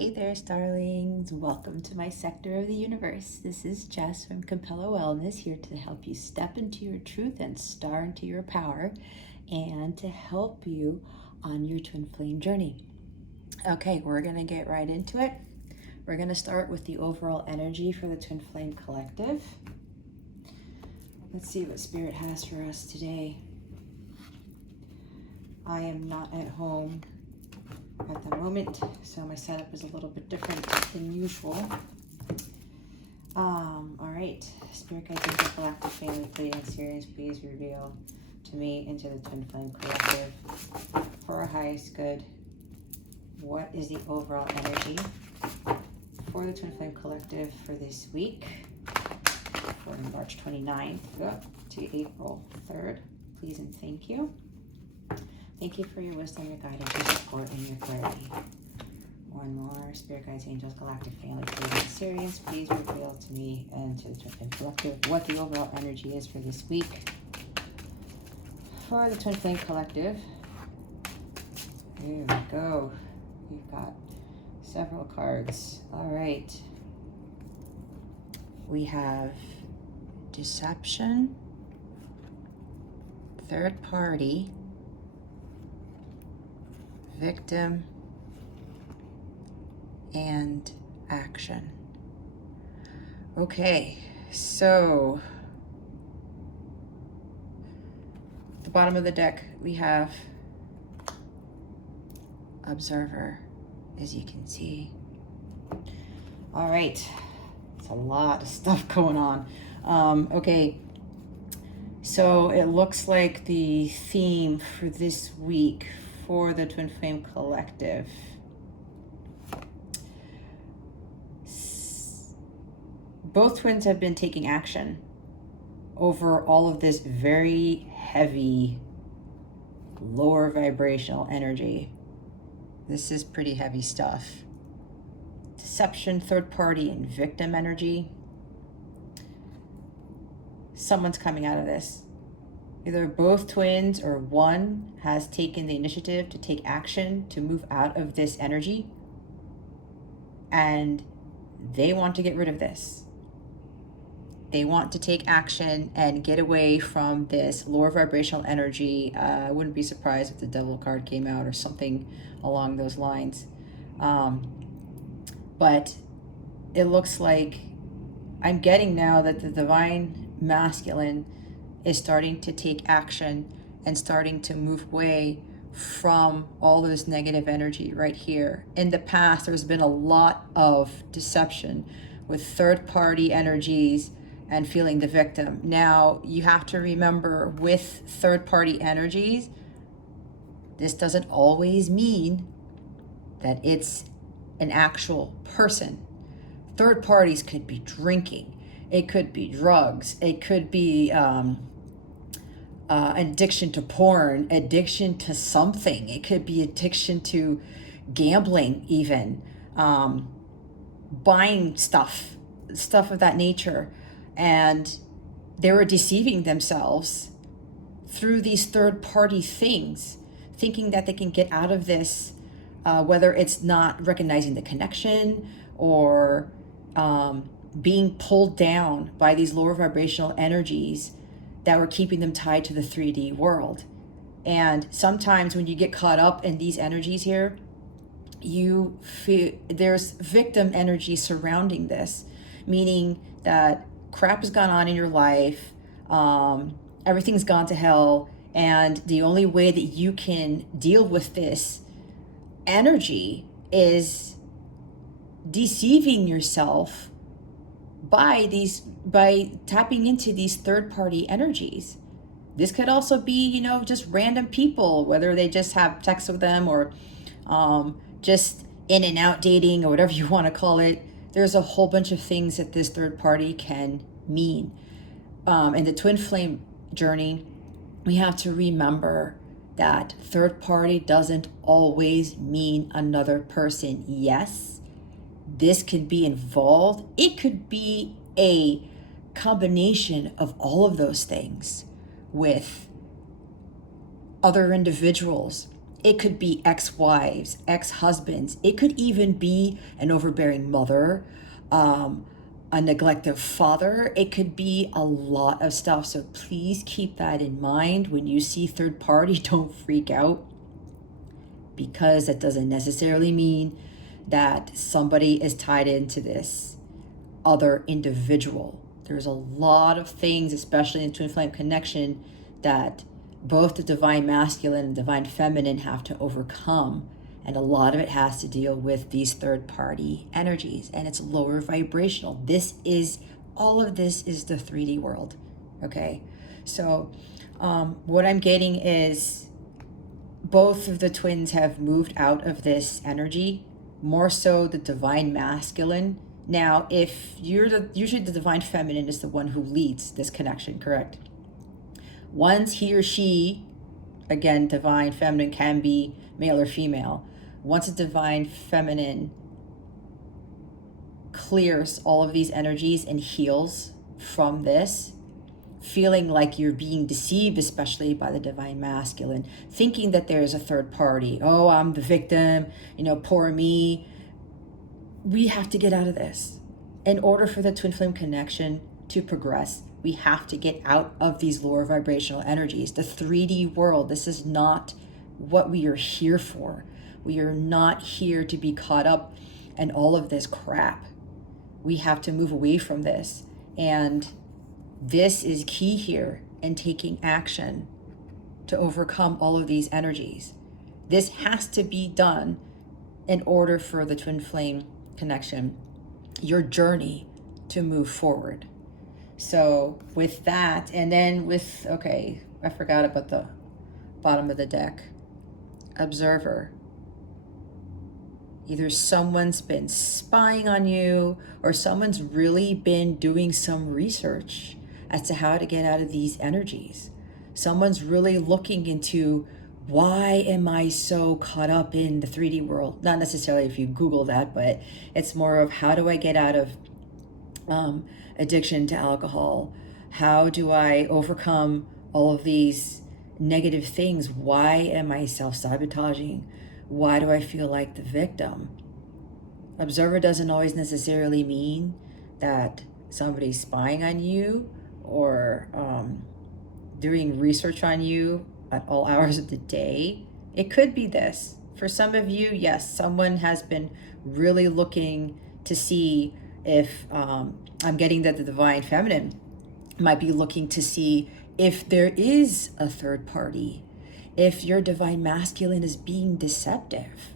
Hey there, starlings. Welcome to my sector of the universe. This is Jess from Capella Wellness, here to help you step into your truth and star into your power, and to help you on your twin flame journey. Okay, we're going to get right into it. We're going to start with the overall energy for the Twin Flame Collective. Let's see what Spirit has for us today. I am not at home at the moment, so my setup is a little bit different than usual. All right, Spirit Guides, Angels, Galactic Family, Pleiadian, Sirius, please reveal to me into the Twin Flame Collective for our highest good. What is the overall energy for the Twin Flame Collective for this week, for March 29th to April 3rd? Please and thank you. Thank you for your wisdom, your guidance, your support, and your clarity. One more. Spirit Guides, Angels, Galactic Family, Pleiadian, Sirius, please reveal to me and to the Twin Flame Collective what the overall energy is for this week for the Twin Flame Collective. Here we go. We've got several cards. All right. We have deception, third party, victim, and action. Okay, so at the bottom of the deck we have observer, as you can see. All right, it's a lot of stuff going on. Okay, so it looks like the theme for this week for the Twin Flame Collective, both twins have been taking action over all of this very heavy, lower vibrational energy. This is pretty heavy stuff. Deception, third party, and victim energy. Someone's coming out of this. Either both twins or one has taken the initiative to take action to move out of this energy, and they want to get rid of this. They want to take action and get away from this lower vibrational energy. I wouldn't be surprised if the Devil card came out or something along those lines. But it looks like I'm getting now that the Divine Masculine is starting to take action and starting to move away from all this negative energy right here. In the past, there's been a lot of deception with third-party energies and feeling the victim. Now, you have to remember, with third-party energies, this doesn't always mean that it's an actual person. Third parties could be drinking. It could be drugs. It could be addiction to porn, addiction to something. It could be addiction to gambling even, buying stuff of that nature. And they were deceiving themselves through these third-party things, thinking that they can get out of this, whether it's not recognizing the connection or being pulled down by these lower vibrational energies that were keeping them tied to the 3D world. And sometimes when you get caught up in these energies here, you feel there's victim energy surrounding this, meaning that crap has gone on in your life, everything's gone to hell, and the only way that you can deal with this energy is deceiving yourself by tapping into these third-party energies. This could also be, just random people, whether they just have sex with them or just in and out dating or whatever you want to call it. There's a whole bunch of things that this third party can mean. In the twin flame journey, we have to remember that third party doesn't always mean another person. Yes, this could be involved. It could be a combination of all of those things with other individuals It could be ex-wives, ex-husbands. It could even be an overbearing mother, a neglective father. It could be a lot of stuff. So please keep that in mind when you see third party. Don't freak out, because that doesn't necessarily mean that somebody is tied into this other individual. There's a lot of things, especially in twin flame connection, that both the divine masculine and divine feminine have to overcome. And a lot of it has to deal with these third party energies, and it's lower vibrational. All of this is the 3D world. Okay. So what I'm getting is both of the twins have moved out of this energy, more so the divine masculine. Now, if usually the divine feminine is the one who leads this connection, correct? Once he or she, again, divine feminine can be male or female. Once a divine feminine clears all of these energies and heals from this, feeling like you're being deceived, especially by the divine masculine, thinking that there's a third party. Oh, I'm the victim, poor me. We have to get out of this. In order for the twin flame connection to progress, we have to get out of these lower vibrational energies. The 3D world, this is not what we are here for. We are not here to be caught up in all of this crap. We have to move away from this. And this is key here in taking action to overcome all of these energies. This has to be done in order for the twin flame connection, your journey, to move forward. So with that, and then I forgot about the bottom of the deck. Observer. Either someone's been spying on you, or someone's really been doing some research as to how to get out of these energies. Someone's really looking into, why am I so caught up in the 3D world? Not necessarily if you Google that, but it's more of, how do I get out of addiction to alcohol? How do I overcome all of these negative things? Why am I self-sabotaging? Why do I feel like the victim? Observer doesn't always necessarily mean that somebody's spying on you or doing research on you at all hours of the day. It could be this. For some of you, yes, someone has been really looking to see if, I'm getting that the divine feminine might be looking to see if there is a third party, if your divine masculine is being deceptive.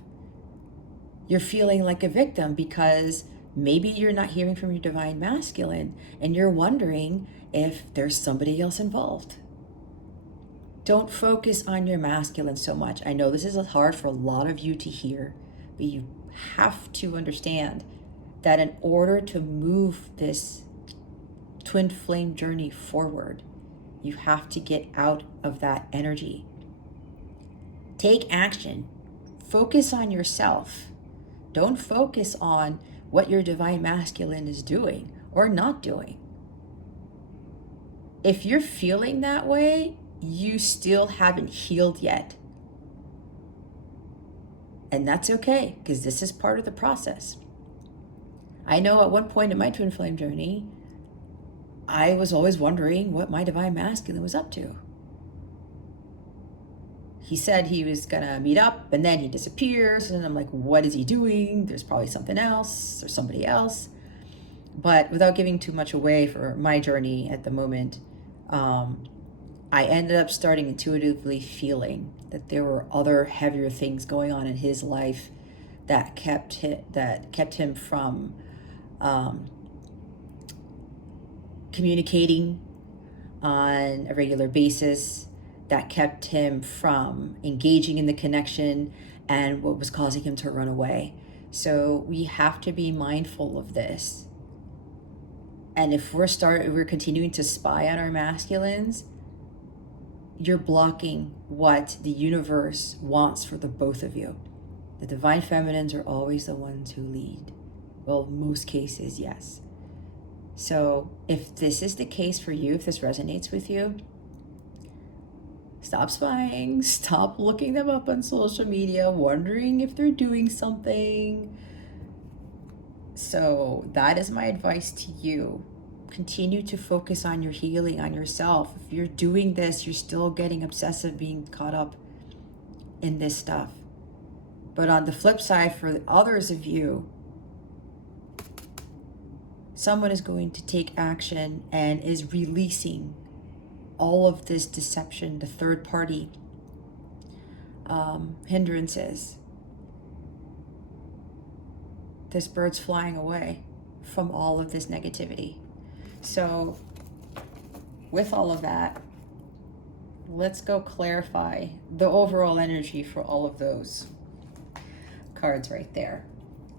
You're feeling like a victim because maybe you're not hearing from your divine masculine and you're wondering if there's somebody else involved. Don't focus on your masculine so much. I know this is hard for a lot of you to hear, but you have to understand that in order to move this twin flame journey forward, you have to get out of that energy. Take action. Focus on yourself. Don't focus on what your divine masculine is doing or not doing. If you're feeling that way, you still haven't healed yet. And that's okay, because this is part of the process. I know at one point in my twin flame journey, I was always wondering what my divine masculine was up to. He said he was gonna meet up, and then he disappears, and I'm like, what is he doing? There's probably something else or somebody else. But without giving too much away for my journey at the moment, I ended up starting intuitively feeling that there were other heavier things going on in his life that kept him from communicating on a regular basis, that kept him from engaging in the connection, and what was causing him to run away. So we have to be mindful of this. And if we're continuing to spy on our masculines, you're blocking what the universe wants for the both of you. The divine feminines are always the ones who lead. Well, most cases, yes. So if this is the case for you, if this resonates with you, Stop spying. Stop looking them up on social media, wondering if they're doing something. So that is my advice to you. Continue to focus on your healing, on yourself. If you're doing this, you're still getting obsessive, being caught up in this stuff. But on the flip side, for others of you, someone is going to take action and is releasing all of this deception, the third party hindrances. This bird's flying away from all of this negativity. So with all of that, let's go clarify the overall energy for all of those cards right there.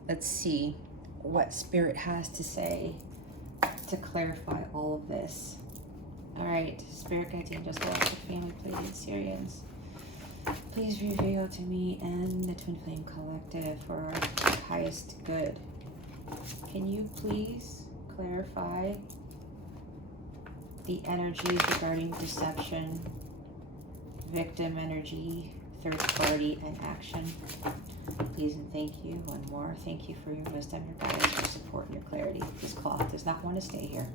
Let's see what Spirit has to say to clarify all of this. All right, Spirit Guides, Angels, Galactic Family, Pleiadian, Sirians, please reveal to me and the Twin Flame Collective for our highest good. Can you please clarify the energies regarding deception, victim energy, third party, and action? Please and thank you. One more. Thank you for your wisdom, your guidance, your support, and your clarity. This cloth does not want to stay here.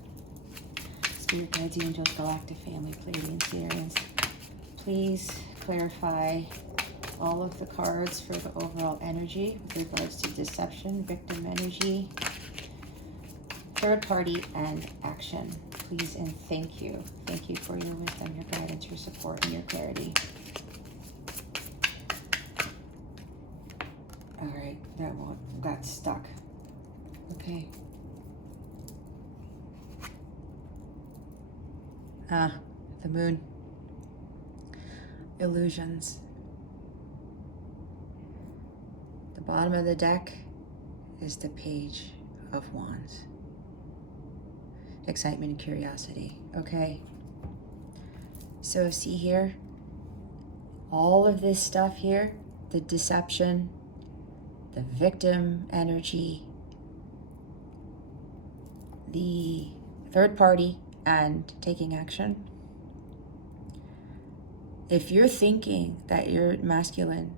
Spirit Guides, Angels, Galactic Family, Pleiadian, Sirians, please clarify all of the cards for the overall energy with regards to deception, victim energy, third party, and action. Please and thank you. Thank you for your wisdom, your guidance, your support, and your clarity. All right, that one got stuck. Okay. The moon. Illusions. The bottom of the deck is the Page of Wands. Excitement and curiosity. Okay. So see here, all of this stuff here, the deception, the victim energy, the third party, and taking action. If you're thinking that your masculine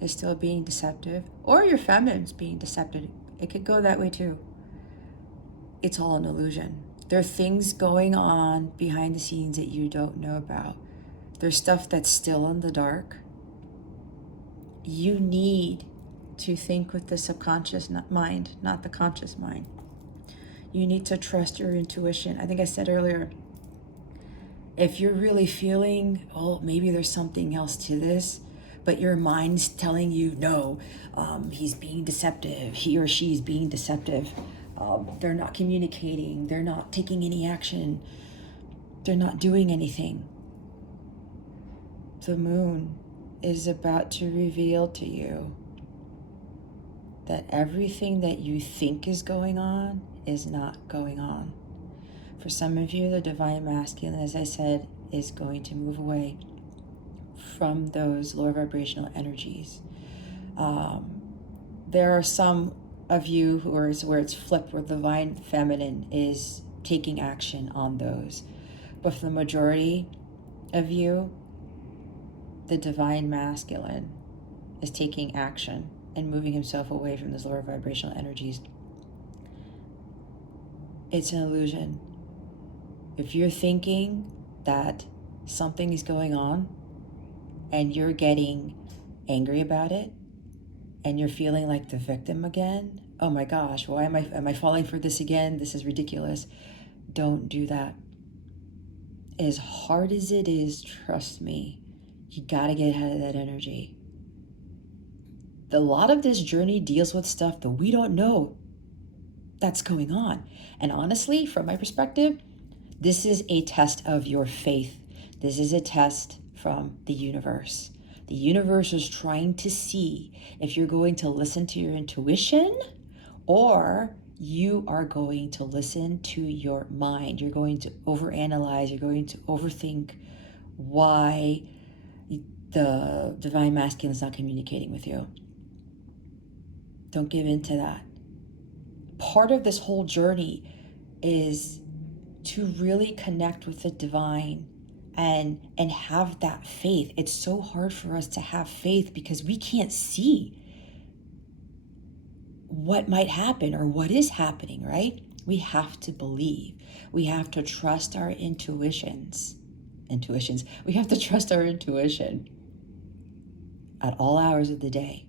is still being deceptive, or your feminine's being deceptive, it could go that way too. It's all an illusion. There are things going on behind the scenes that you don't know about. There's stuff that's still in the dark. You need to think with the subconscious mind, not the conscious mind. You need to trust your intuition. I think I said earlier, if you're really feeling, oh, maybe there's something else to this, but your mind's telling you, no, he's being deceptive, he or she's being deceptive, they're not communicating, they're not taking any action, they're not doing anything. The moon is about to reveal to you that everything that you think is going on is not going on. For some of you, the divine masculine, as I said, is going to move away from those lower vibrational energies. There are some of you where it's flipped, where the divine feminine is taking action on those. But for the majority of you, the divine masculine is taking action and moving himself away from those lower vibrational energies. It's an illusion. If you're thinking that something is going on and you're getting angry about it and you're feeling like the victim again, oh my gosh, why am I falling for this again? This is ridiculous. Don't do that. As hard as it is, trust me, you gotta get out of that energy. A lot of this journey deals with stuff that we don't know that's going on. And honestly, from my perspective, this is a test of your faith. This is a test from the universe. The universe is trying to see if you're going to listen to your intuition or you are going to listen to your mind. You're going to overanalyze, you're going to overthink why the divine masculine is not communicating with you. Don't give in to that. Part of this whole journey is to really connect with the divine and have that faith. It's so hard for us to have faith because we can't see what might happen or what is happening, right? We have to believe. We have to trust our intuitions. We have to trust our intuition at all hours of the day.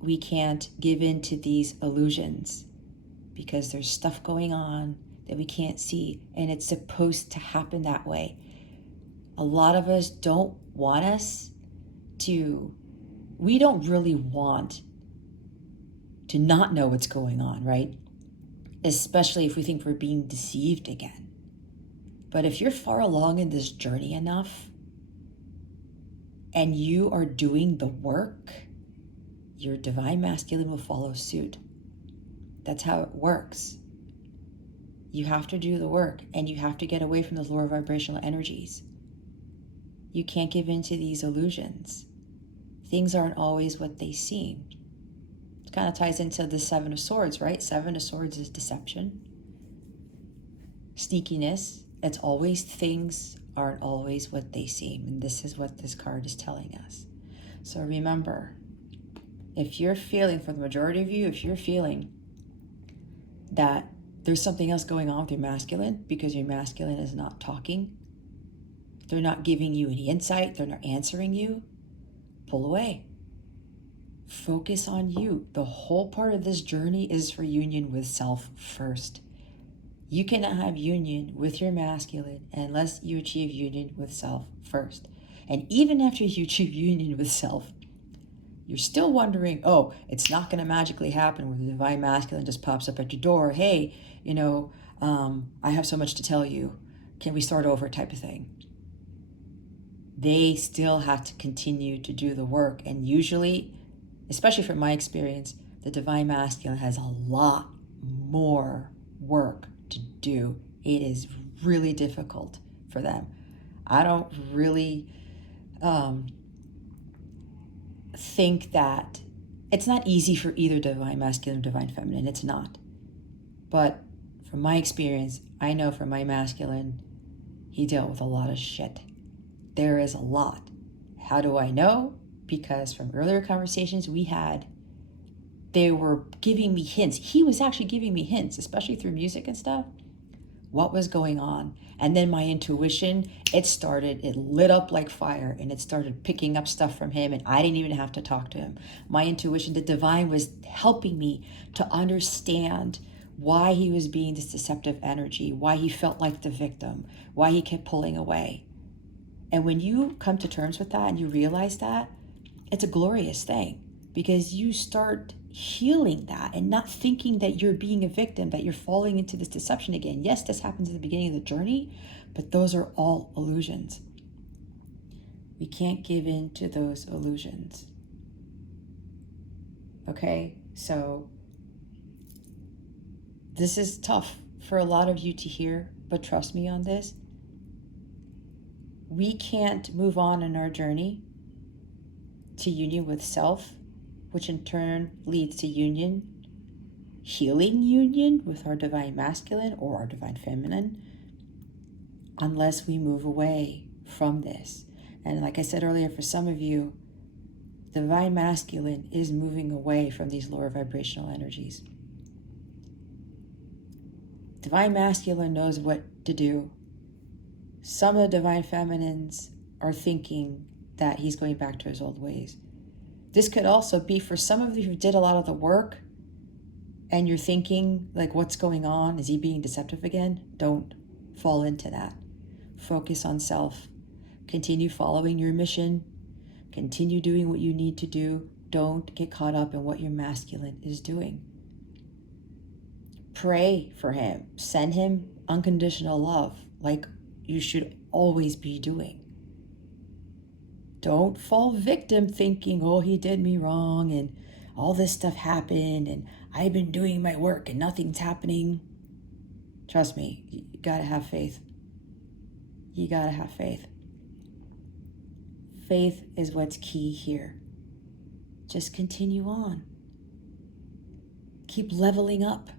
We can't give in to these illusions because there's stuff going on that we can't see, and it's supposed to happen that way. A lot of us don't want we don't really want to not know what's going on, right? Especially if we think we're being deceived again. But if you're far along in this journey enough and you are doing the work, your divine masculine will follow suit. That's how it works. You have to do the work, and you have to get away from those lower vibrational energies. You can't give in to these illusions. Things aren't always what they seem. It kind of ties into the Seven of Swords, right? Seven of Swords is deception, sneakiness. It's always things aren't always what they seem. And this is what this card is telling us. So remember, if you're feeling, for the majority of you, if you're feeling that there's something else going on with your masculine because your masculine is not talking, they're not giving you any insight, they're not answering you, pull away. Focus on you. The whole part of this journey is for union with self first. You cannot have union with your masculine unless you achieve union with self first. And even after you achieve union with self, you're still wondering, oh, it's not going to magically happen where the divine masculine just pops up at your door. Hey, I have so much to tell you. Can we start over type of thing? They still have to continue to do the work. And usually, especially from my experience, the divine masculine has a lot more work to do. It is really difficult for them. I don't really think that it's not easy for either divine masculine or divine feminine. It's not. But from my experience, I know from my masculine, he dealt with a lot of shit. There is a lot. How do I know? Because from earlier conversations we had, they were giving me hints. He was actually giving me hints, especially through music and stuff, what was going on. And then my intuition, it lit up like fire, and it started picking up stuff from him, and I didn't even have to talk to him. My intuition, the divine, was helping me to understand why he was being this deceptive energy, why he felt like the victim, why he kept pulling away. And when you come to terms with that and you realize that, it's a glorious thing, because you start healing that and not thinking that you're being a victim, that you're falling into this deception again. Yes, this happens at the beginning of the journey, but those are all illusions. We can't give in to those illusions. Okay, so this is tough for a lot of you to hear, but trust me on this. We can't move on in our journey to union with self, which in turn leads to healing union with our divine masculine or our divine feminine, unless we move away from this. And like I said earlier, for some of you, divine masculine is moving away from these lower vibrational energies. Divine masculine knows what to do. Some of the divine feminines are thinking that he's going back to his old ways. This could also be for some of you who did a lot of the work and you're thinking, like, what's going on? Is he being deceptive again? Don't fall into that. Focus on self. Continue following your mission. Continue doing what you need to do. Don't get caught up in what your masculine is doing. Pray for him. Send him unconditional love, like you should always be doing. Don't fall victim thinking, oh, he did me wrong and all this stuff happened and I've been doing my work and nothing's happening. Trust me, you gotta have faith. You gotta have faith. Faith is what's key here. Just continue on. Keep leveling up.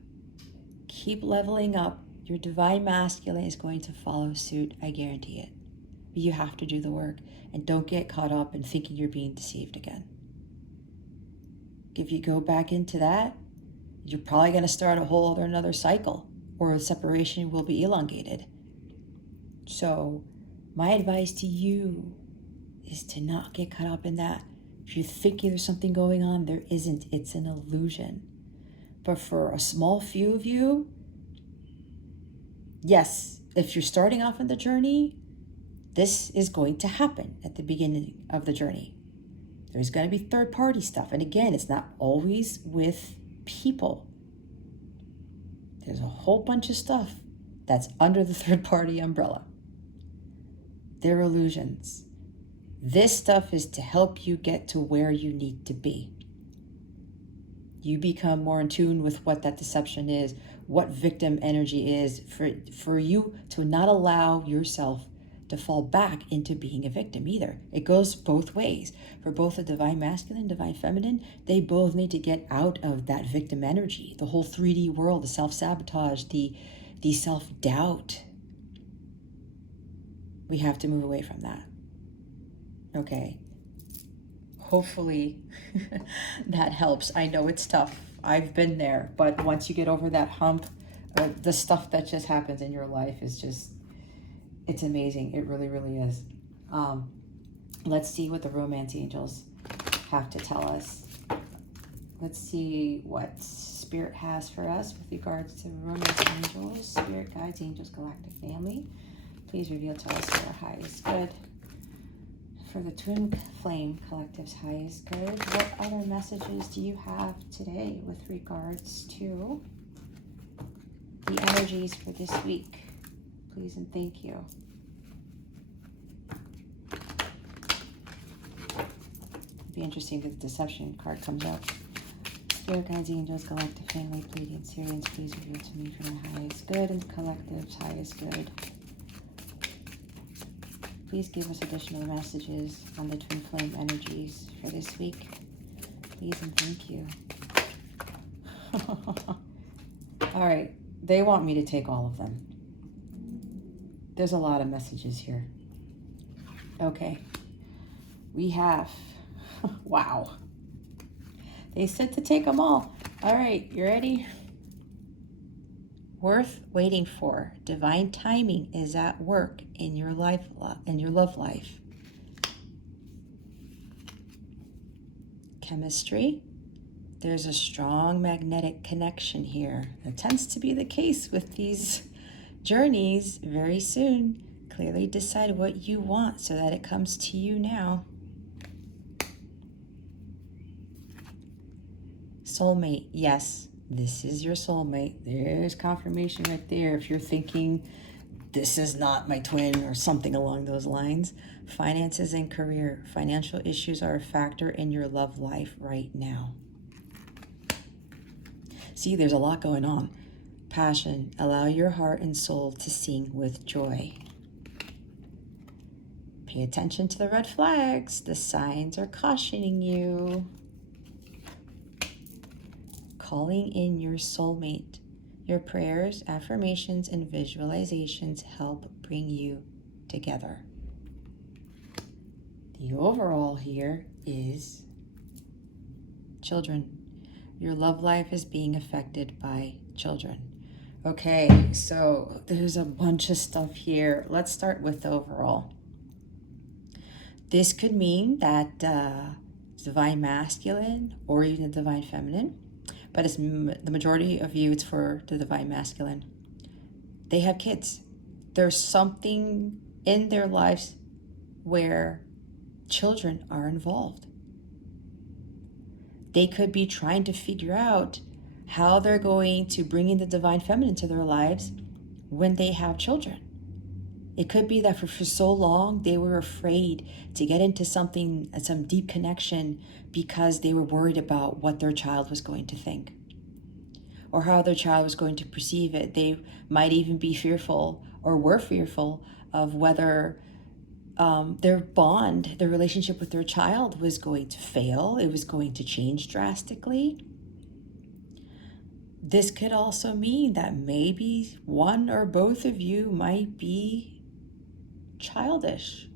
Keep leveling up Your divine masculine is going to follow suit. I guarantee it. But you have to do the work, and don't get caught up in thinking you're being deceived again. If you go back into that, you're probably going to start a whole another cycle, or a separation will be elongated. So my advice to you is to not get caught up in that. If you're thinking there's something going on, there isn't. It's an illusion. But for a small few of you, yes, if you're starting off in the journey, this is going to happen at the beginning of the journey. There's going to be third-party stuff. And again, it's not always with people. There's a whole bunch of stuff that's under the third-party umbrella. They're illusions. This stuff is to help you get to where you need to be. You become more in tune with what that deception is, what victim energy is, for you to not allow yourself to fall back into being a victim either. It goes both ways. For both the divine masculine, divine feminine, they both need to get out of that victim energy. The whole 3D world, the self-sabotage, the self-doubt. We have to move away from that. Okay. Hopefully that helps. I know it's tough. I've been there. But once you get over that hump, the stuff that just happens in your life is just, it's amazing. It really, really is. Let's see what the romance angels have to tell us. Let's see what Spirit has for us with regards to romance angels, spirit guides, angels, galactic family. Please reveal to us your highest good. For the twin flame collective's highest good, what other messages do you have today with regards to the energies for this week? Please and thank you. It'd be interesting if the deception card comes out. Spirit guides, angels, galactic family, Pleiadian Sirians, please reveal to me for my highest good and the collective's highest good. Please give us additional messages on the twin flame energies for this week. Please and thank you. All right, they want me to take all of them. There's a lot of messages here. Okay, we have, wow. They said to take them all. All right, you ready? Worth waiting for. Divine timing is at work in your life, in your love life. Chemistry. There's a strong magnetic connection here. That tends to be the case with these journeys. Very soon, clearly decide what you want so that it comes to you now. Soulmate. Yes. This is your soulmate. There's confirmation right there. If you're thinking, this is not my twin or something along those lines. Finances and career. Financial issues are a factor in your love life right now. See, there's a lot going on. Passion. Allow your heart and soul to sing with joy. Pay attention to the red flags. The signs are cautioning you. Calling in your soulmate. Your prayers, affirmations, and visualizations help bring you together. The overall here is children. Your love life is being affected by children. Okay, so there's a bunch of stuff here. Let's start with the overall. This could mean that divine masculine or even the divine feminine, but it's the majority of you, it's for the divine masculine. They have kids. There's something in their lives where children are involved. They could be trying to figure out how they're going to bring in the divine feminine to their lives when they have children. It could be that for so long they were afraid to get into something, some deep connection, because they were worried about what their child was going to think or how their child was going to perceive it. They might even be fearful or were fearful of whether their bond, their relationship with their child was going to fail. It was going to change drastically. this could also mean that maybe one or both of you might be childish.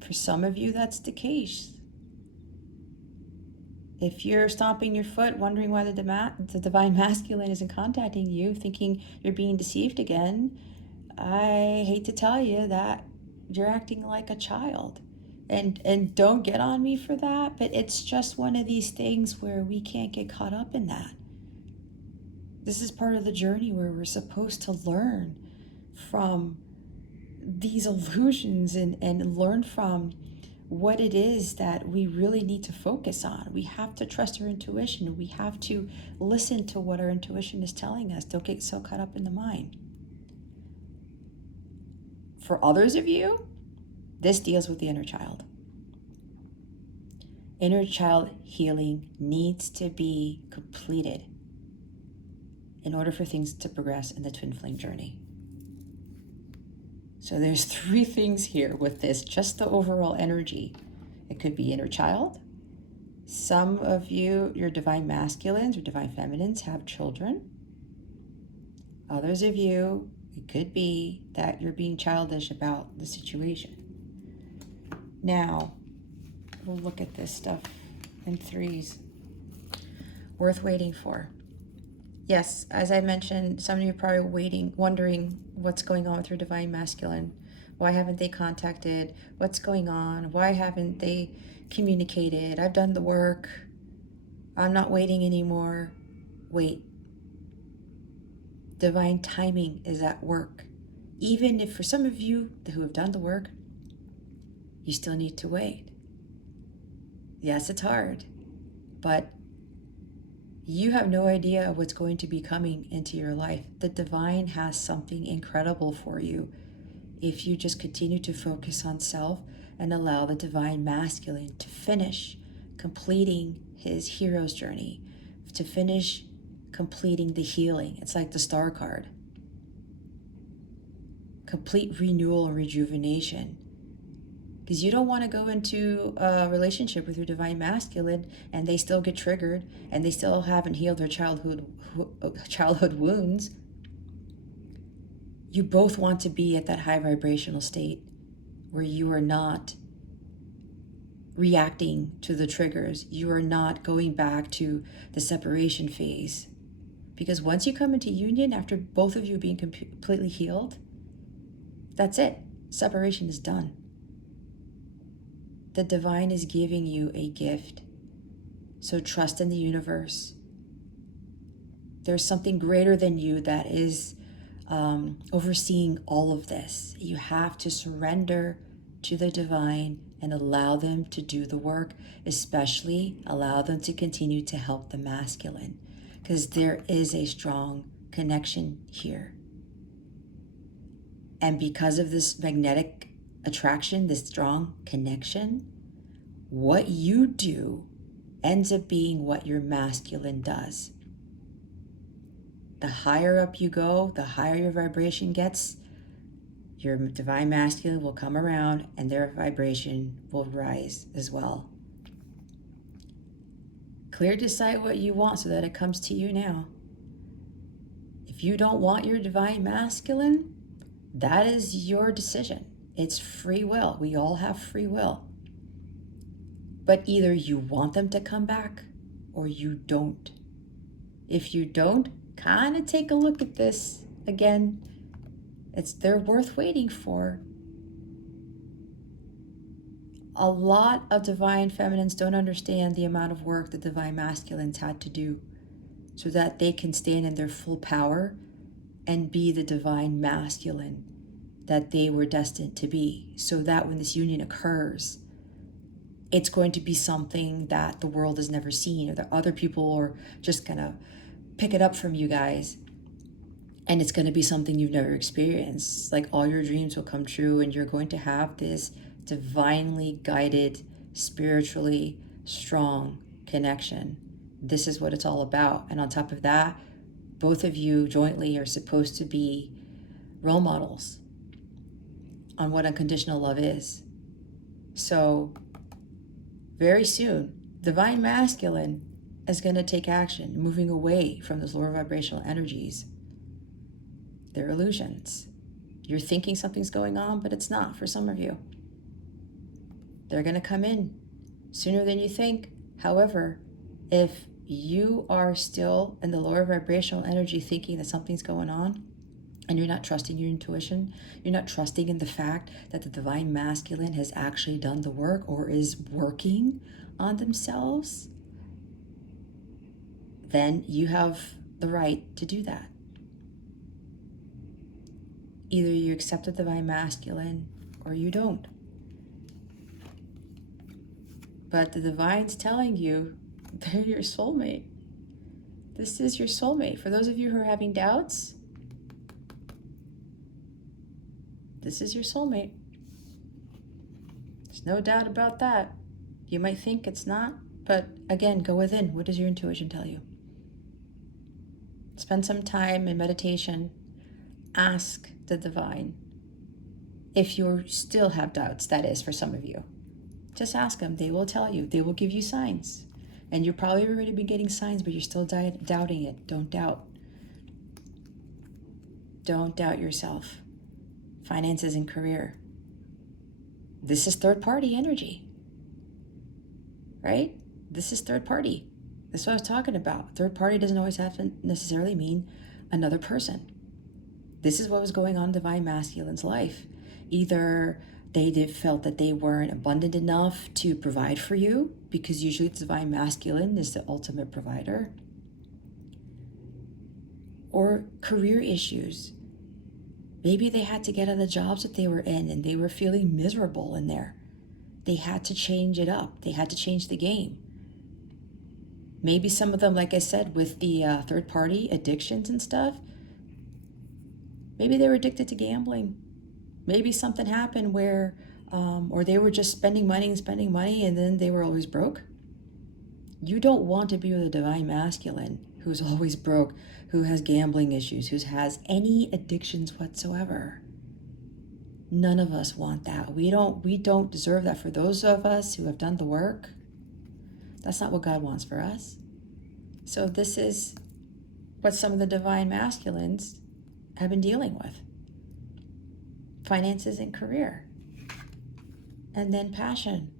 For some of you, that's the case. If you're stomping your foot, wondering why the divine masculine isn't contacting you, thinking you're being deceived again, I hate to tell you that you're acting like a child. And don't get on me for that, but it's just one of these things where we can't get caught up in that. This is part of the journey where we're supposed to learn from these illusions and learn from what it is that we really need to focus on. We have to trust our intuition. We have to listen to what our intuition is telling us. Don't get so caught up in the mind. For others of you, this deals with the inner child. Inner child healing needs to be completed in order for things to progress in the twin flame journey. So there's 3 things here with this, just the overall energy. It could be inner child. Some of you, your divine masculines or divine feminines, have children. Others of you, it could be that you're being childish about the situation. Now, we'll look at this stuff in 3s. Worth waiting for. Yes, as I mentioned, some of you are probably wondering what's going on with your divine masculine. Why haven't they contacted? What's going on? Why haven't they communicated? I've done the work. I'm not waiting anymore. Wait. Divine timing is at work. Even if for some of you who have done the work, you still need to wait. Yes, it's hard, but you have no idea what's going to be coming into your life. The divine has something incredible for you if you just continue to focus on self and allow the divine masculine to finish completing his hero's journey, to finish completing the healing. It's like the star card. Complete renewal and rejuvenation. Because you don't want to go into a relationship with your divine masculine and they still get triggered and they still haven't healed their childhood wounds. You both want to be at that high vibrational state where you are not reacting to the triggers. You are not going back to the separation phase. Because once you come into union, after both of you being completely healed, that's it. Separation is done. The divine is giving you a gift. So trust in the universe. There's something greater than you that is overseeing all of this. You have to surrender to the divine and allow them to do the work, especially allow them to continue to help the masculine, because there is a strong connection here. And because of this magnetic attraction, this strong connection, what you do ends up being what your masculine does. The higher up you go, the higher your vibration gets, your divine masculine will come around and their vibration will rise as well. Clear decide what you want so that it comes to you now. If you don't want your divine masculine, that is your decision. It's free will. We all have free will. But either you want them to come back or you don't. If you don't, kind of take a look at this again. They're worth waiting for. A lot of divine feminines don't understand the amount of work the divine masculines had to do so that they can stand in their full power and be the divine masculine that they were destined to be, so that when this union occurs, it's going to be something that the world has never seen, or that other people are just gonna pick it up from you guys, and it's going to be something you've never experienced. Like, all your dreams will come true, and you're going to have this divinely guided, spiritually strong connection. This is what it's all about. And on top of that, both of you jointly are supposed to be role models on what unconditional love is. So very soon, divine masculine, is going to take action, moving away from those lower vibrational energies. They're illusions. You're thinking something's going on, but it's not for some of you. They're going to come in sooner than you think. However, if you are still in the lower vibrational energy thinking that something's going on, and you're not trusting your intuition, you're not trusting in the fact that the divine masculine has actually done the work or is working on themselves, then you have the right to do that. Either you accept the divine masculine or you don't. But the divine's telling you they're your soulmate. This is your soulmate. For those of you who are having doubts, this is your soulmate. There's no doubt about that. You might think it's not, but again, go within. What does your intuition tell you? Spend some time in meditation. Ask the divine. If you still have doubts, that is, for some of you, just ask them. They will tell you. They will give you signs. And you've probably already been getting signs, but you're still doubting it. Don't doubt. Don't doubt yourself. Finances and career. This is third party energy, right? This is third party. That's what I was talking about. Third party doesn't always have to necessarily mean another person. This is what was going on in divine masculine's life. Either they felt that they weren't abundant enough to provide for you, because usually the divine masculine is the ultimate provider, or career issues. Maybe they had to get out of the jobs that they were in and they were feeling miserable in there. They had to change it up. They had to change the game. Maybe some of them, like I said, with the third party addictions and stuff, maybe they were addicted to gambling. Maybe something happened where, or they were just spending money and then they were always broke. You don't want to be with a divine masculine who's always broke, who has gambling issues, who has any addictions whatsoever. None of us want that. We don't deserve that. For those of us who have done the work, that's not what God wants for us. So this is what some of the divine masculines have been dealing with. Finances and career. And then passion.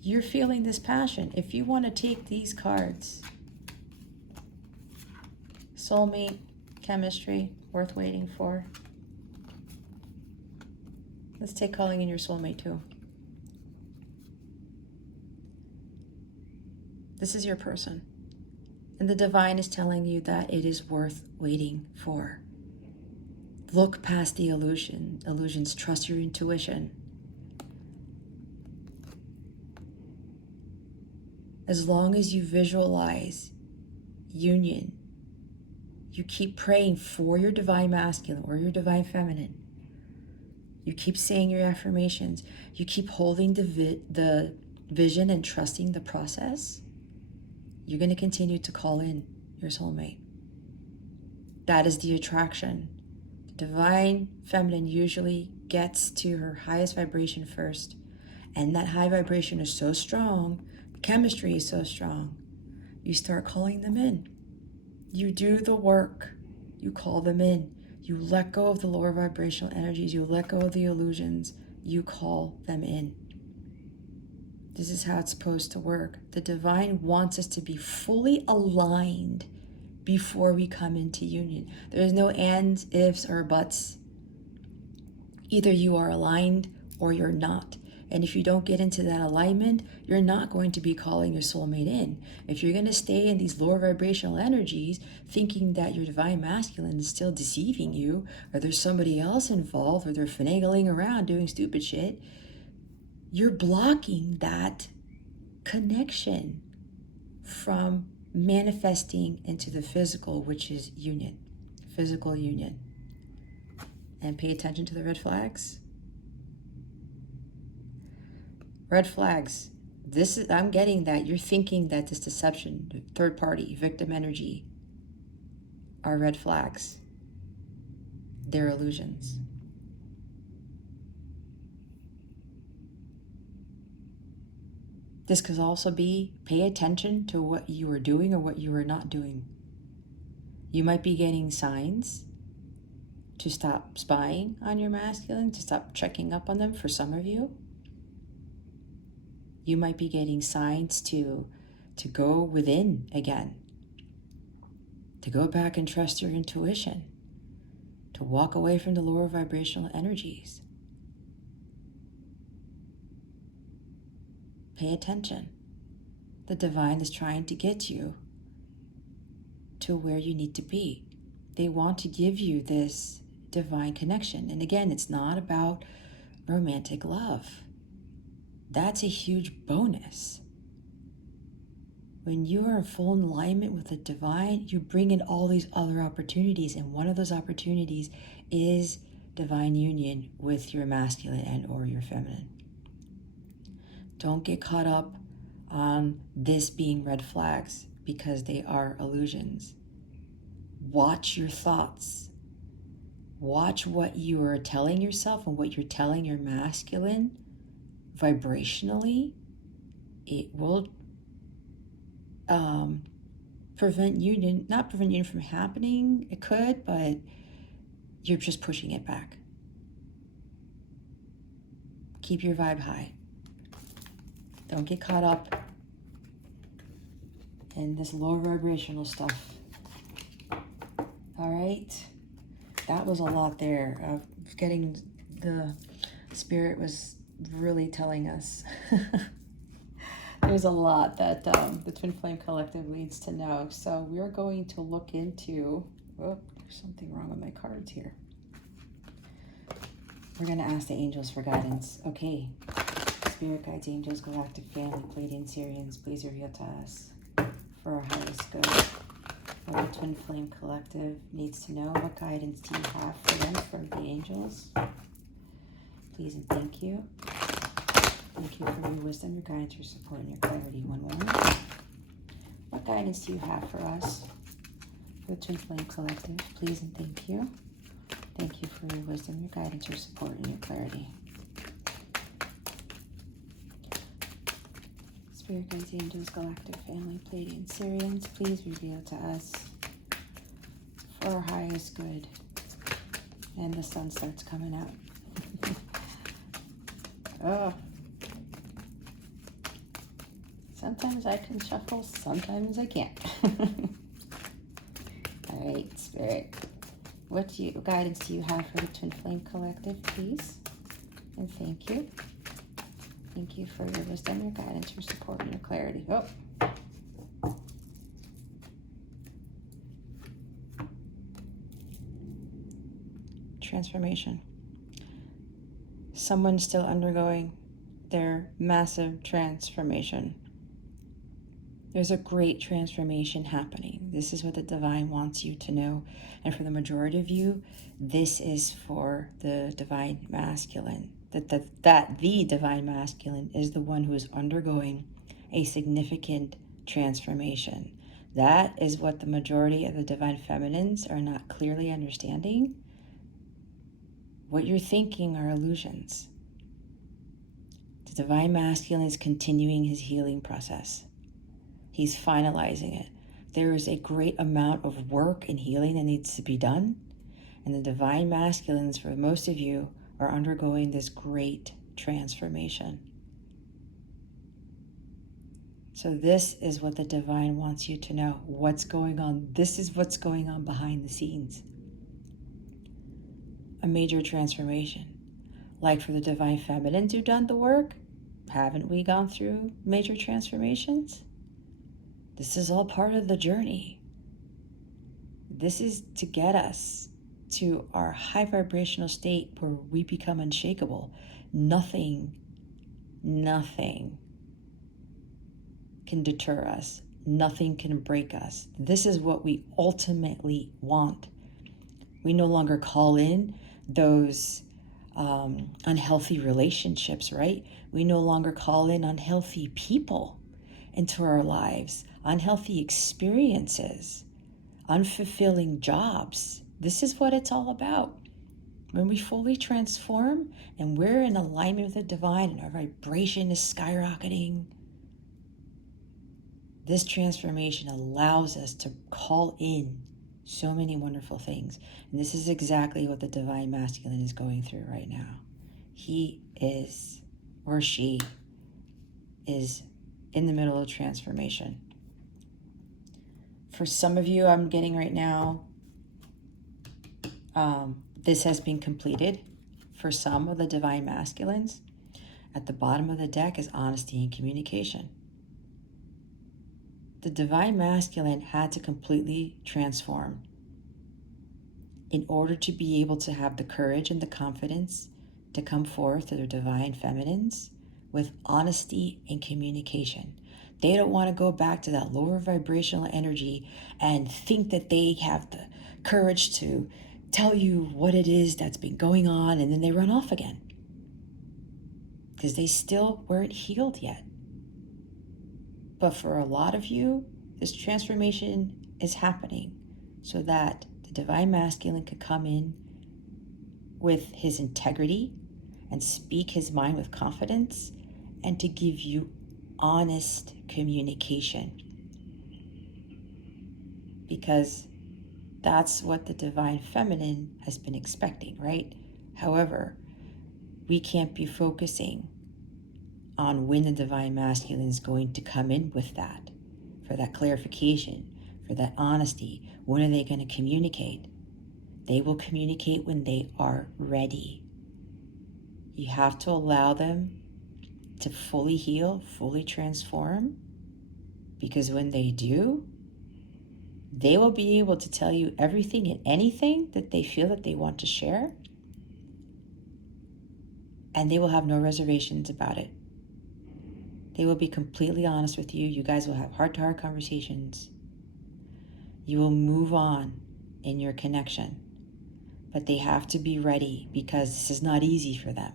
You're feeling this passion. If you want to take these cards, soulmate, chemistry, worth waiting for. Let's take calling in your soulmate too. This is your person. And the divine is telling you that it is worth waiting for. Look past the illusions. Trust your intuition. As long as you visualize union, you keep praying for your divine masculine or your divine feminine. You keep saying your affirmations. You keep holding the vision and trusting the process. You're going to continue to call in your soulmate. That is the attraction. The divine feminine usually gets to her highest vibration first. And that high vibration is so strong, the chemistry is so strong, you start calling them in. You do the work. You call them in. You let go of the lower vibrational energies. You let go of the illusions. You call them in. This is how it's supposed to work. The divine wants us to be fully aligned before we come into union. There's no ands, ifs, or buts. Either you are aligned or you're not. And if you don't get into that alignment, you're not going to be calling your soulmate in. If you're going to stay in these lower vibrational energies, thinking that your divine masculine is still deceiving you, or there's somebody else involved, or they're finagling around doing stupid shit, you're blocking that connection from manifesting into the physical, which is union, physical union. And pay attention to the red flags. Red flags. I'm getting that you're thinking that this deception, third party, victim energy, are red flags. They're illusions. This could also be pay attention to what you are doing or what you are not doing. You might be getting signs to stop spying on your masculine, to stop checking up on them for some of you. You might be getting signs to go within again, to go back and trust your intuition, to walk away from the lower vibrational energies. Pay attention. The divine is trying to get you to where you need to be. They want to give you this divine connection. And again, it's not about romantic love. That's a huge bonus. When you are in full alignment with the divine, you bring in all these other opportunities. And one of those opportunities is divine union with your masculine and or your feminine. Don't get caught up on this being red flags because they are illusions. Watch your thoughts. Watch what you are telling yourself and what you're telling your masculine vibrationally. It will prevent union, not prevent union from happening. It could, but you're just pushing it back. Keep your vibe high. Don't get caught up in this lower vibrational stuff. All right. That was a lot there. Getting the spirit was really telling us. There's a lot that the Twin Flame Collective needs to know. So we're going to look into, oh, there's something wrong with my cards here. We're going to ask the angels for guidance. Okay. Spirit guides, angels, galactic family, Pleiadian, Sirians, please reveal to us for our highest good. What the Twin Flame Collective needs to know. What guidance do you have for them from the angels? Please and thank you. Thank you for your wisdom, your guidance, your support, and your clarity. One more. What guidance do you have for us for the Twin Flame Collective? Please and thank you. Thank you for your wisdom, your guidance, your support, and your clarity. Spirit guides, angels, galactic family, Pleiadian, Sirians, please reveal to us for our highest good. And the sun starts coming out. Oh. Sometimes I can shuffle, sometimes I can't. All right, Spirit. What guidance do you have for the Twin Flame Collective, please? And thank you. Thank you for your wisdom, your guidance, your support, and your clarity. Oh. Transformation. Someone's still undergoing their massive transformation. There's a great transformation happening. This is what the divine wants you to know. And for the majority of you, this is for the divine masculine. That the divine masculine is the one who is undergoing a significant transformation. That is what the majority of the divine feminines are not clearly understanding. What you're thinking are illusions. The divine masculine is continuing his healing process. He's finalizing it. There is a great amount of work and healing that needs to be done. And the divine masculines, for most of you, are undergoing this great transformation. So this is what the divine wants you to know. What's going on? This is what's going on behind the scenes. A major transformation. Like for the divine feminines who've done the work, haven't we gone through major transformations? This is all part of the journey. This is to get us to our high vibrational state where we become unshakable. Nothing can deter us. Nothing can break us. This is what we ultimately want. We no longer call in those unhealthy relationships, right? We no longer call in unhealthy people into our lives, unhealthy experiences, unfulfilling jobs. This is what it's all about. When we fully transform and we're in alignment with the divine and our vibration is skyrocketing, This transformation allows us to call in so many wonderful things. And this is exactly what the Divine Masculine is going through right now. He is, or she is, in the middle of transformation. For some of you, I'm getting right now, this has been completed. For some of the Divine Masculines, at the bottom of the deck is honesty and communication. The Divine Masculine had to completely transform in order to be able to have the courage and the confidence to come forth to their Divine Feminines with honesty and communication. They don't want to go back to that lower vibrational energy and think that they have the courage to tell you what it is that's been going on, and then they run off again because they still weren't healed yet. But for a lot of you, this transformation is happening so that the Divine Masculine could come in with his integrity and speak his mind with confidence and to give you honest communication. Because that's what the Divine Feminine has been expecting, right? However, we can't be focusing on when the Divine Masculine is going to come in with that, for that clarification, for that honesty. When are they going to communicate? They will communicate when they are ready. You have to allow them to fully heal, fully transform, because when they do, they will be able to tell you everything and anything that they feel that they want to share, and they will have no reservations about it. They will be completely honest with you. You guys will have heart-to-heart conversations. You will move on in your connection, but they have to be ready because this is not easy for them.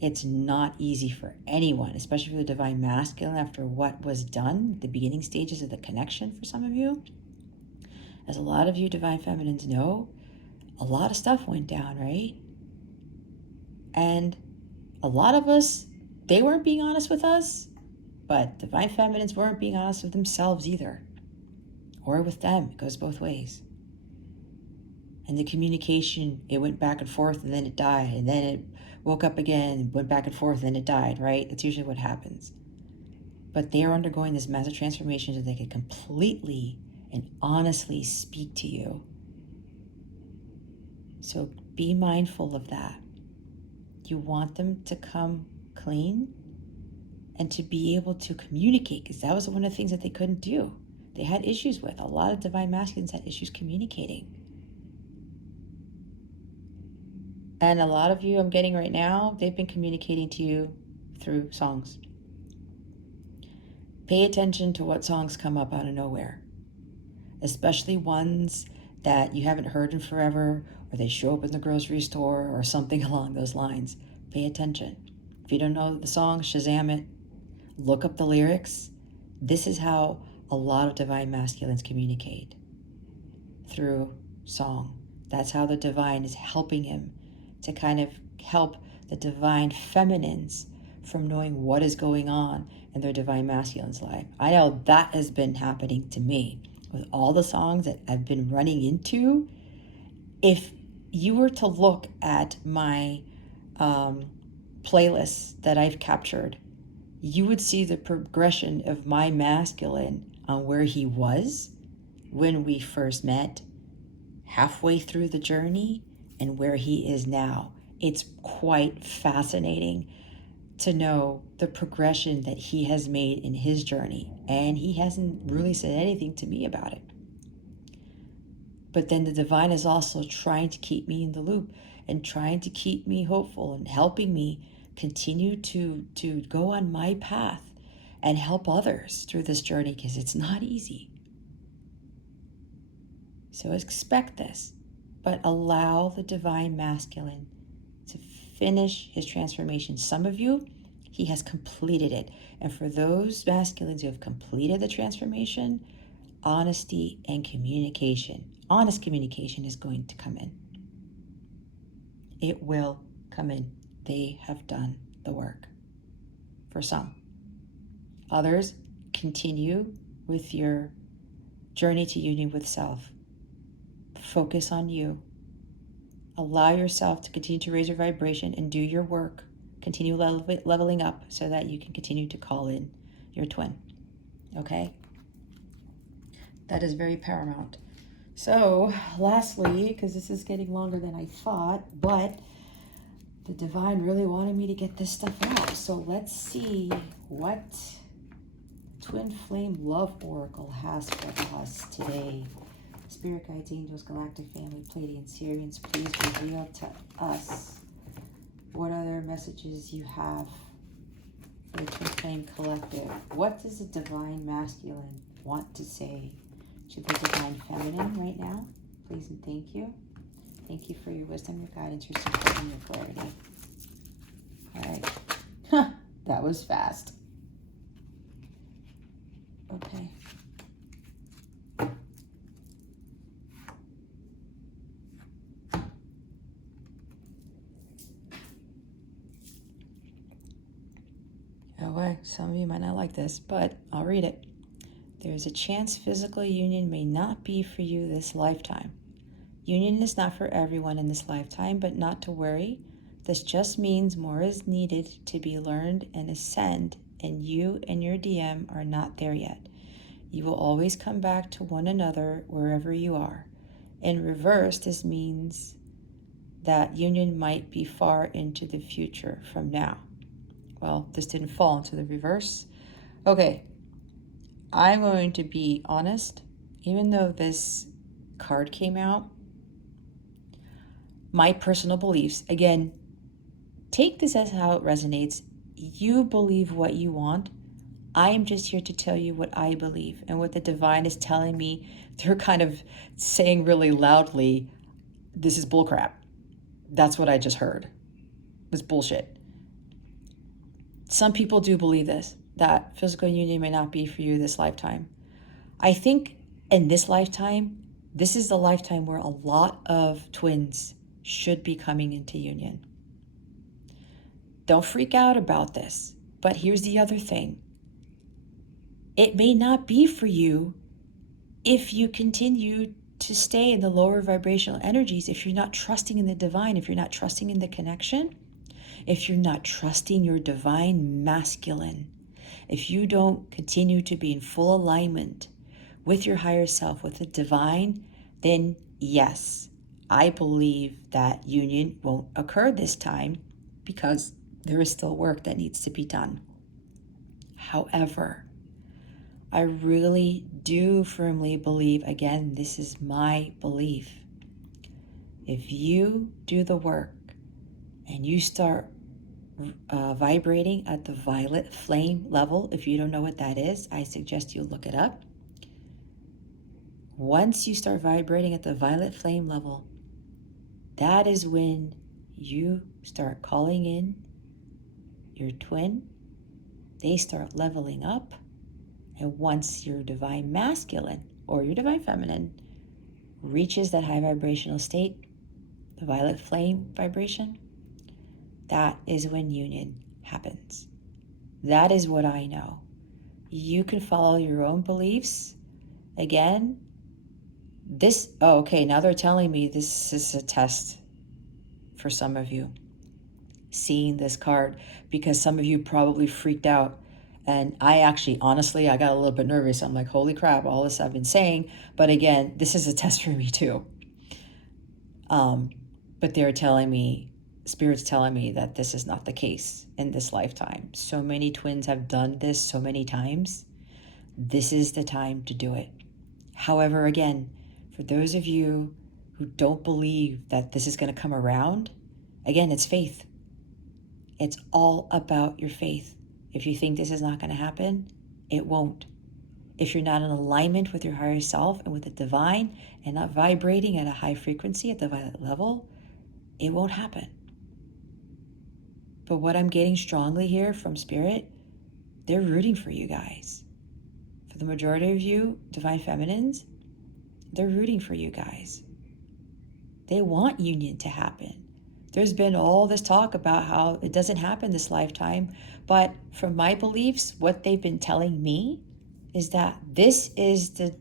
It's not easy for anyone, especially for the Divine Masculine after what was done at the beginning stages of the connection for some of you. As a lot of you Divine Feminines know, a lot of stuff went down, right? And a lot of us, they weren't being honest with us, but Divine Feminines weren't being honest with themselves either, or with them. It goes both ways. And the communication, it went back and forth, and then it died, and then it woke up again, and went back and forth, and then it died, right? That's usually what happens. But they are undergoing this massive transformation so they can completely and honestly speak to you. So be mindful of that. You want them to come clean and to be able to communicate, because that was one of the things that they couldn't do. They had issues with. A lot of Divine Masculines had issues communicating. And a lot of you I'm getting right now, they've been communicating to you through songs. Pay attention to what songs come up out of nowhere, especially ones that you haven't heard in forever, or they show up in the grocery store or something along those lines. Pay attention. If you don't know the song, Shazam it. Look up the lyrics. This is how a lot of Divine Masculines communicate, through song. That's how the Divine is helping him to kind of help the Divine Feminines from knowing what is going on in their Divine Masculine's life. I know that has been happening to me with all the songs that I've been running into. If you were to look at my playlists that I've captured, you would see the progression of my masculine on where he was when we first met, halfway through the journey, and where he is now. It's quite fascinating to know the progression that he has made in his journey, and he hasn't really said anything to me about it. But then the Divine is also trying to keep me in the loop and trying to keep me hopeful and helping me continue to go on my path and help others through this journey, because it's not easy. So expect this, but allow the Divine Masculine to finish his transformation. Some of you, he has completed it. And for those masculines who have completed the transformation, honesty and communication, honest communication is going to come in. It will come in. They have done the work. For some. Others, continue with your journey to union with self. Focus on you. Allow yourself to continue to raise your vibration and do your work. Continue leveling up so that you can continue to call in your twin. Okay? That is very paramount. So, lastly, because this is getting longer than I thought, but the divine really wanted me to get this stuff out. So let's see what Twin Flame Love Oracle has for us today. Spirit guides, angels, galactic family, Pleiadian, Sirians, please reveal to us what other messages you have for the Twin Flame Collective. What does the divine masculine want to say to the divine feminine right now? Please and thank you. Thank you for your wisdom, your guidance, your support, and your clarity. All right. That was fast. Okay. Okay, some of you might not like this, but I'll read it. There's a chance physical union may not be for you this lifetime. Union is not for everyone in this lifetime, but not to worry. This just means more is needed to be learned and ascend, and you and your DM are not there yet. You will always come back to one another wherever you are. In reverse, this means that union might be far into the future from now. Well, this didn't fall into the reverse. Okay, I'm going to be honest. Even though this card came out, my personal beliefs, again, take this as how it resonates. You believe what you want. I am just here to tell you what I believe and what the divine is telling me. They're kind of saying really loudly, this is bullcrap. That's what I just heard. It's bullshit. Some people do believe this, that physical union may not be for you this lifetime. I think in this lifetime, this is the lifetime where a lot of twins should be coming into union. Don't freak out about this, but here's the other thing. It may not be for you if you continue to stay in the lower vibrational energies, if you're not trusting in the divine, if you're not trusting in the connection, if you're not trusting your divine masculine, if you don't continue to be in full alignment with your higher self, with the divine, then yes, I believe that union won't occur this time because there is still work that needs to be done. However, I really do firmly believe, again, this is my belief. If you do the work and you start vibrating at the violet flame level, if you don't know what that is, I suggest you look it up. Once you start vibrating at the violet flame level, that is when you start calling in your twin. They start leveling up. And once your divine masculine or your divine feminine reaches that high vibrational state, the violet flame vibration, that is when union happens. That is what I know. You can follow your own beliefs. Again, now they're telling me this is a test for some of you, seeing this card, because some of you probably freaked out. And I actually, honestly, I got a little bit nervous. I'm like, holy crap, all this I've been saying. But again, this is a test for me too. But they're telling me, Spirit's telling me that this is not the case in this lifetime. So many twins have done this so many times. This is the time to do it. However, again, for those of you who don't believe that this is going to come around, again, it's faith. It's all about your faith. If you think this is not going to happen, it won't. If you're not in alignment with your higher self and with the divine and not vibrating at a high frequency at the violet level, it won't happen. But what I'm getting strongly here from Spirit, they're rooting for you guys. For the majority of you, divine feminines, they're rooting for you guys. They want union to happen. There's been all this talk about how it doesn't happen this lifetime, but from my beliefs, what they've been telling me, is that this is the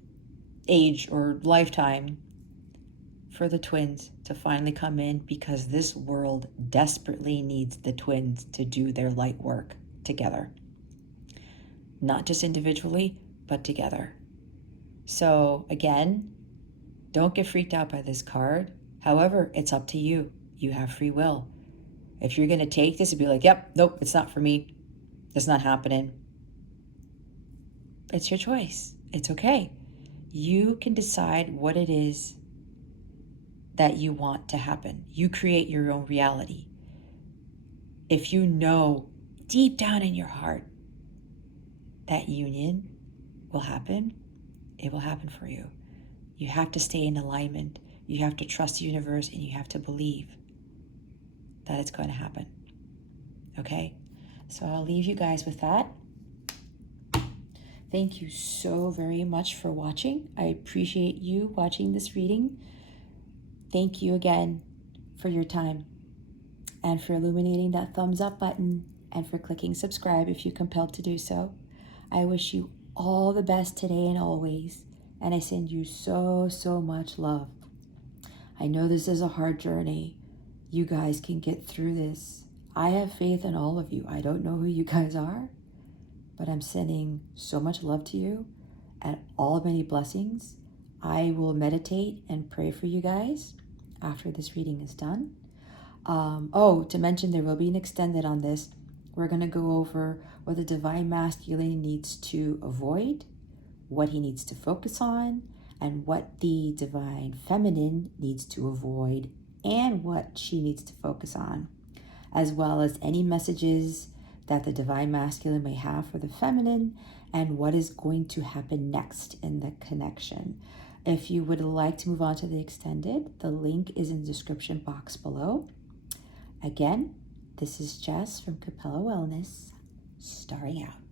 age or lifetime for the twins to finally come in, because this world desperately needs the twins to do their light work together. Not just individually, but together. So again, don't get freaked out by this card. However, it's up to you. You have free will. If you're going to take this and be like, yep, nope, it's not for me, it's not happening, it's your choice. It's okay. You can decide what it is that you want to happen. You create your own reality. If you know deep down in your heart that union will happen, it will happen for you. You have to stay in alignment. You have to trust the universe, and you have to believe that it's going to happen. Okay? So I'll leave you guys with that. Thank you so very much for watching. I appreciate you watching this reading. Thank you again for your time, and for illuminating that thumbs up button, and for clicking subscribe if you're compelled to do so. I wish you all the best today and always, and I send you so, so much love. I know this is a hard journey. You guys can get through this. I have faith in all of you. I don't know who you guys are, but I'm sending so much love to you and all many blessings. I will meditate and pray for you guys after this reading is done. To mention, there will be an extended on this. We're going to go over what the Divine Masculine needs to avoid, what he needs to focus on, and what the Divine Feminine needs to avoid, and what she needs to focus on, as well as any messages that the Divine Masculine may have for the Feminine, and what is going to happen next in the connection. If you would like to move on to the extended, the link is in the description box below. Again, this is Jess from Capella Wellness, starring out.